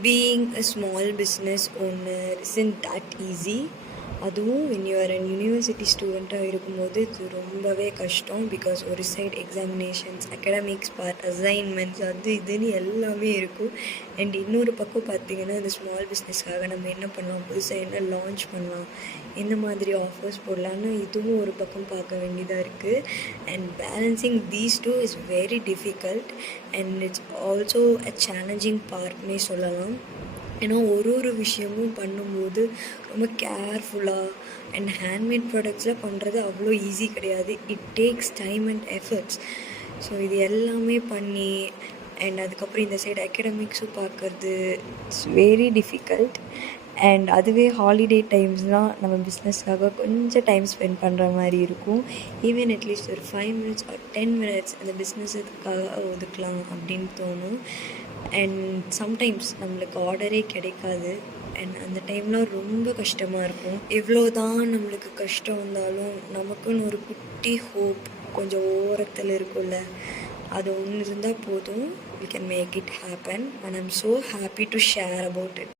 Being a small business owner isn't that easy. அதுவும் when you are an university ஸ்டூடெண்ட்டாக இருக்கும்போது இது ரொம்பவே கஷ்டம். பிகாஸ் ஒரு side examinations, academics part, assignments, அது இதுன்னு எல்லாமே இருக்கும். அண்ட் இன்னொரு பக்கம் பார்த்திங்கன்னா இந்த ஸ்மால் பிஸ்னஸ்க்காக நம்ம என்ன பண்ணலாம், புதுசாக என்ன லான்ச் பண்ணலாம், என்ன மாதிரி ஆஃபர்ஸ் போடலான்னு இதுவும் ஒரு பக்கம் பார்க்க வேண்டியதாக இருக்குது. And balancing these two is very difficult and it's also a challenging பார்ட்னே சொல்லலாம். ஏன்னா ஒரு விஷயமும் பண்ணும்போது ரொம்ப கேர்ஃபுல்லாக அண்ட் ஹேண்ட்மேட் ப்ராடக்ட்ஸ்லாம் பண்ணுறது அவ்வளோ ஈஸி கிடையாது. It takes time and efforts. So இது எல்லாமே பண்ணி அண்ட் அதுக்கப்புறம் இந்த சைடு அகடமிக்ஸும் பார்க்குறது இட்ஸ் வெரி டிஃபிகல்ட். அண்ட் அதுவே ஹாலிடே டைம்ஸ்னால் நம்ம பிஸ்னஸ்க்காக கொஞ்சம் டைம் ஸ்பெண்ட் பண்ணுற மாதிரி இருக்கும். ஈவன் அட்லீஸ்ட் ஒரு 5 minutes or 10 minutes அந்த பிஸ்னஸுக்காக ஒதுக்கலாம் அப்படின்னு தோணும். அண்ட் சம்டைம்ஸ் நம்மளுக்கு ஆர்டரே கிடைக்காது. அண்ட் அந்த டைம்லாம் ரொம்ப கஷ்டமாக இருக்கும். எவ்வளோ தான் நம்மளுக்கு கஷ்டம் வந்தாலும் நமக்குன்னு ஒரு குட்டி ஹோப் கொஞ்சம் ஓரத்தில் இருக்கும்ல, அது ஒன்று இருந்தால் போதும். we can make it happen and I'm so happy to share about it.